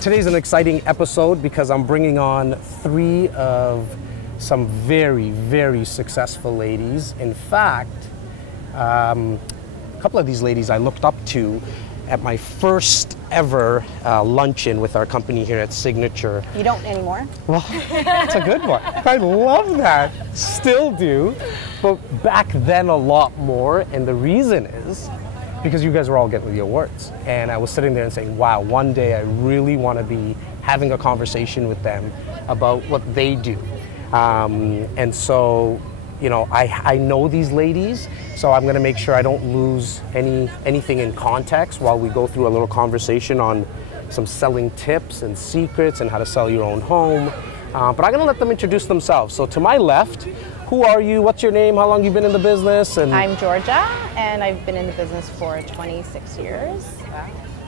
Today's an exciting episode because I'm bringing on three of some very, very successful ladies. In fact, a couple of these ladies I looked up to at my first ever luncheon with our company here at Signature. You don't anymore? Well, that's a good one. I love that. Still do. But back then a lot more. And the reason is because you guys were all getting the awards. And I was sitting there and saying, wow, one day I really want to be having a conversation with them about what they do. And so, you know, I know these ladies, so I'm going to make sure I don't lose anything in context while we go through a little conversation on some selling tips and secrets and how to sell your own home. But I'm going to let them introduce themselves. So to my left, who are you? What's your name? How long you been in the business? And I'm Georgia, and I've been in the business for 26 years.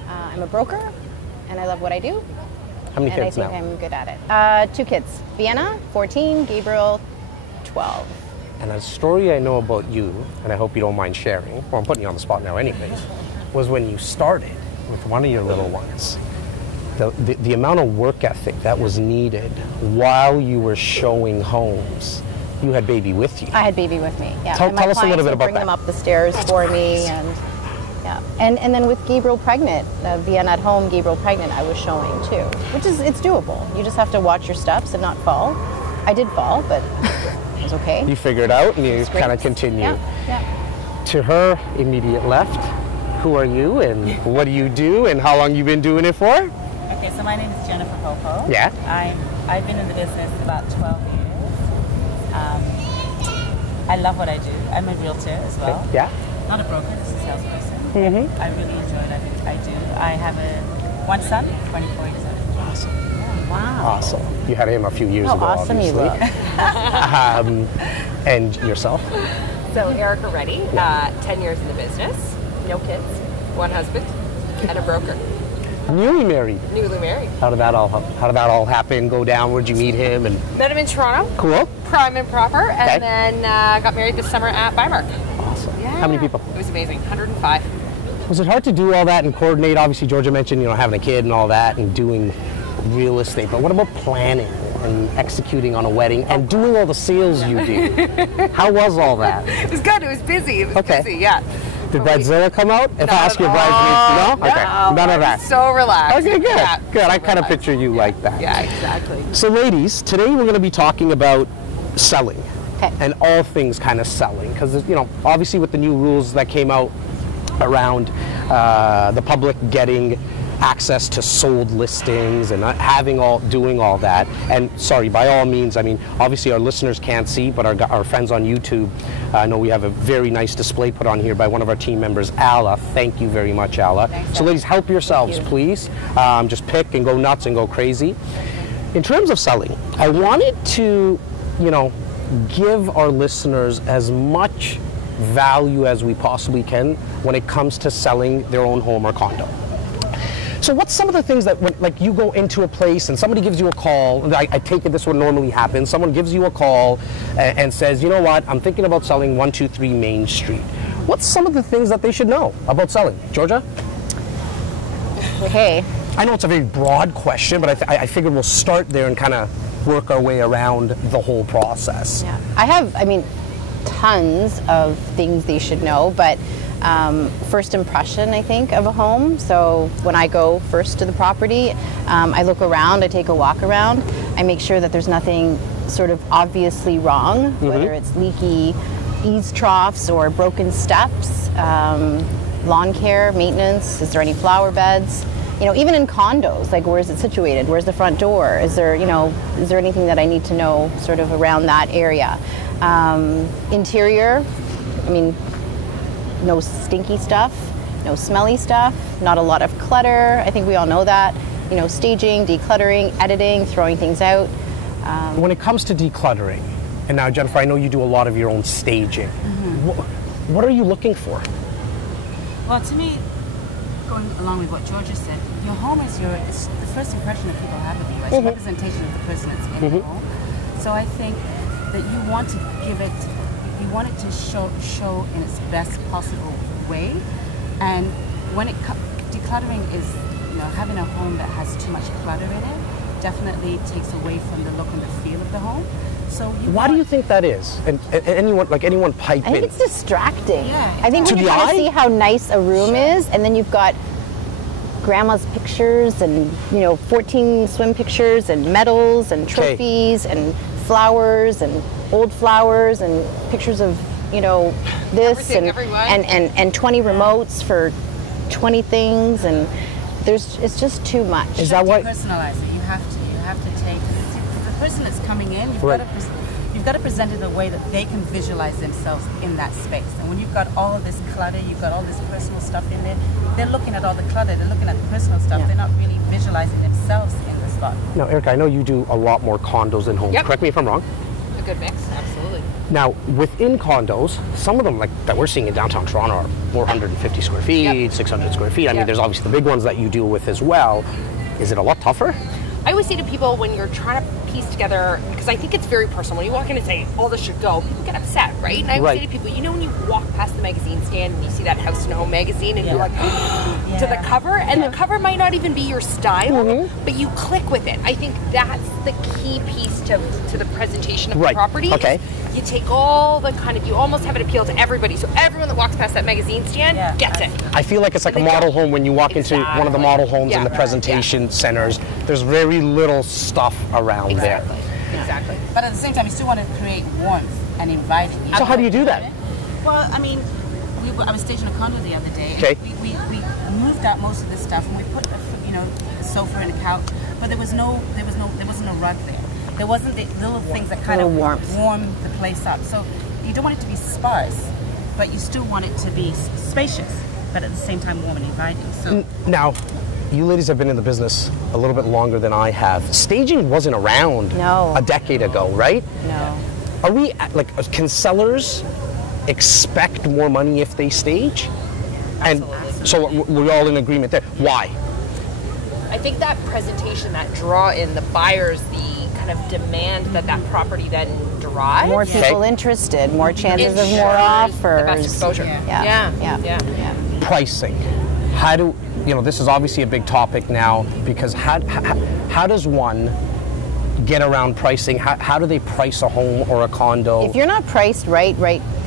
I'm a broker, and I love what I do. How many kids now? And I think I'm good at it. 2 kids. Vienna, 14, Gabriel, 12. And a story I know about you, and I hope you don't mind sharing, well, I'm putting you on the spot now anyways, was when you started with one of your little ones. The amount of work ethic that was needed while you were showing homes. You had baby with you. I had baby with me, yeah. Tell us a little bit about bring that. them up the stairs for me, and yeah. And then with Gabriel pregnant, Vienna at home, Gabriel pregnant, I was showing too, which is, it's doable. You just have to watch your steps and not fall. I did fall, but it was okay. You figured it out and you kind of continue. Yeah. To her immediate left, who are you and what do you do and how long you been doing it for? Okay, so my name is Jennifer Popo. Yeah. I've been in the business about 12 years. I love what I do. I'm a realtor as well. Yeah. Not a broker, just a salesperson. Mm-hmm. I really enjoy what I do. I have one son, 24 years old. Awesome. Yeah, wow. Awesome. You had him a few years ago, awesome obviously. You look. And yourself? So Erica Reddy, 10 years in the business, no kids, 1 husband, and a broker. Newly married. Newly married. How did that all happen? Go down? Where'd you meet him? And Met him in Toronto. cool. Prime and proper, and Okay. then got married this summer at Bymark. Awesome. Yeah. How many people? It was amazing. 105. Was it hard to do all that and coordinate? Obviously, Georgia mentioned, you know, having a kid and all that and doing real estate. But what about planning and executing on a wedding and doing all the sales you do? How was all that? It was good. It was busy. It was Okay. busy. Yeah. Did Bridezilla come out? If I ask your No, bridesmaids, no? Okay, none of that. So relaxed. Okay, good. Yeah, Good. so I kind of relaxed. picture you like that. Yeah, exactly. So, ladies, today we're going to be talking about selling. Okay. And all things kind of selling, because, you know, obviously with the new rules that came out around the public getting access to sold listings and doing all that. And sorry, by all means, I mean, obviously our listeners can't see, but our friends on YouTube, I know we have a very nice display put on here by one of our team members, Alla. Thank you very much, Alla. Thanks, so ladies, help yourselves, please. Just pick and go nuts and go crazy. In terms of selling, I wanted to, you know, give our listeners as much value as we possibly can when it comes to selling their own home or condo. So what's some of the things that, when, like, you go into a place and somebody gives you a call, I take it this would normally happen, someone gives you a call and says, you know what, I'm thinking about selling 123 Main Street. What's some of the things that they should know about selling? Georgia? Okay. I know it's a very broad question, but I figured we'll start there and kind of work our way around the whole process. Yeah. I mean, tons of things they should know, but first impression, I think, of a home. So when I go first to the property, I look around, I take a walk around, I make sure that there's nothing sort of obviously wrong, whether it's leaky eaves troughs or broken steps, lawn care, maintenance, is there any flower beds? You know, even in condos, like, where is it situated? Where's the front door? Is there, you know, is there anything that I need to know sort of around that area? Interior, I mean, no stinky stuff, no smelly stuff, not a lot of clutter. I think we all know that. You know, staging, decluttering, editing, throwing things out. When it comes to decluttering, and now Jennifer, I know you do a lot of your own staging. What are you looking for? Well, to me, going along with what Georgia said, your home is it's the first impression that people have of you. It's a representation of the person that's in the home. So I think that you want to give it, you want it to show in its best possible way. And when decluttering is having a home that has too much clutter in it definitely takes away from the look and the feel of the home. So why do you think that is? And anyone pipe I think in? it's distracting. Yeah. I think To when you the kind of eye? see how nice a room is, and then you've got grandma's pictures and 14 swim pictures and medals and trophies and flowers and old flowers and pictures of this Everything, everyone. and 20 remotes for 20 things, and it's just too much. Is that why? Personalize it. You have to take the person that's coming in. Right. You've got to present it in a way that they can visualize themselves in that space. And when you've got all of this clutter, you've got all this personal stuff in there. They're looking at all the clutter. They're looking at the personal stuff. Yeah. They're not really visualizing themselves in the spot. Now, Erica, I know you do a lot more condos than homes. Yep. Correct me if I'm wrong. A good mix, absolutely. Now, within condos, some of them that we're seeing in downtown Toronto are 450 square feet, 600 square feet. I mean, Yep. there's obviously the big ones that you deal with as well. Is it a lot tougher? I always say to people when you're trying to piece together, because I think it's very personal. When you walk in and say, "Oh, this should go," people get upset, right? And I always say to people, when you walk past the magazine stand and you see that House and Home magazine, and you're like, to the cover, and the cover might not even be your style, but you click with it. I think that's the key piece to the presentation of the property. Okay. You take all the you almost have it appeal to everybody. So everyone that walks past that magazine stand gets it. I feel like it's like a model home when you walk into one of the model homes in the presentation centers. There's very little stuff around there. Exactly. But at the same time, you still want to create warmth and inviting. So how do you do that? Well, I mean, I was staging a condo the other day. Okay. We moved out most of the stuff and we put a sofa and a couch, but there wasn't a rug there. There wasn't the little things that kind of warm the place up. So you don't want it to be sparse, but you still want it to be spacious, but at the same time warm and inviting. So Now, you ladies have been in the business a little bit longer than I have. Staging wasn't around a decade ago, right? No. Are we can sellers expect more money if they stage? And so we're all in agreement there. Why? I think that presentation, that draw in the buyers, the kind of demand that property then drives. More people interested, more chances of more offers. The best exposure. Yeah. Pricing. How do this is obviously a big topic now, because how does one get around pricing? How do they price a home or a condo? If you're not priced right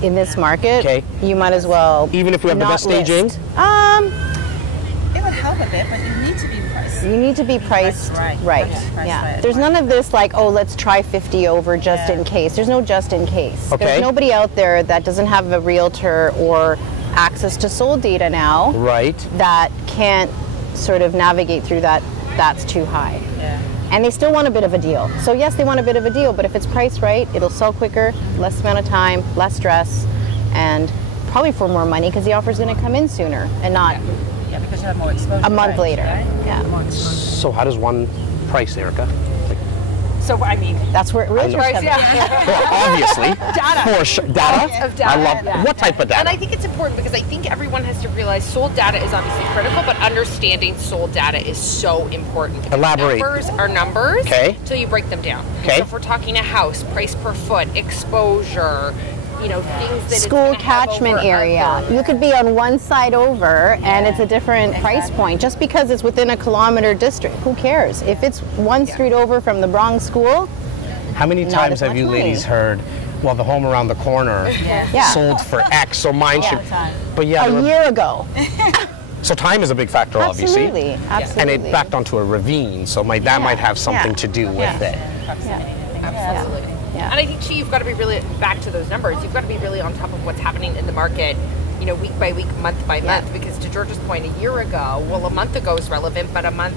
in this market, you might as well. Even if we have the best staging? it would help a bit, but you need to be priced. You need to be priced right. Yeah. There's none of this let's try 50 over just in case. There's no just in case. Okay. There's nobody out there that doesn't have a realtor or access to sold data now. Right. That can't sort of navigate through that. That's too high. Yeah. And they still want a bit of a deal. So yes, they want a bit of a deal, but if it's priced right, it'll sell quicker, less amount of time, less stress, and probably for more money because the offer's going to come in sooner and not because you have more exposure. a month later. Right? Yeah. More exposure. So how does one price, Erica? So I mean, That's where realtors come in. Well, obviously. Data. For sure. Data. Of data. I love what type of data? And I think it's important because I think everyone has to realize sold data is obviously critical, but understanding sold data is so important. Because Elaborate. Numbers are numbers till you break them down. Okay. So if we're talking a house, price per foot, exposure, things that School catchment area. You could be on one side over and it's a different price point. Just because it's within a kilometer district, who cares? If it's one street over from the Bronx school, How many Not times as have much you money. ladies heard, well, the home around the corner Yeah. sold for X, so mine should. But yeah, a year ago. so time is a big factor, obviously. Absolutely. And it backed onto a ravine, so that might have something to do with it. Absolutely. Yeah. And I think, you've got to be really, back to those numbers, you've got to be really on top of what's happening in the market, week by week, month by month, because to Georgia's point, a year ago, well, a month ago is relevant, but a month,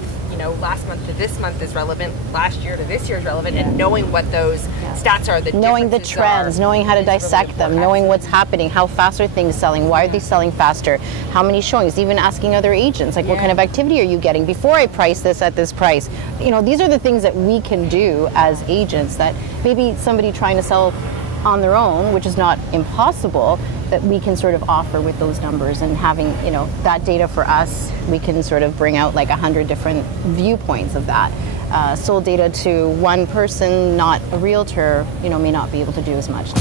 last month to this month is relevant, last year to this year is relevant, and knowing what those stats are, knowing the trends, knowing how to dissect them, knowing what's happening, how fast are things selling, why are they selling faster, how many showings, even asking other agents, what kind of activity are you getting before I price this at this price. These are the things that we can do as agents that maybe somebody trying to sell on their own, which is not impossible, that we can sort of offer with those numbers, and having that data for us, we can sort of bring out 100 different viewpoints of that. Sold data to one person, not a realtor, may not be able to do as much.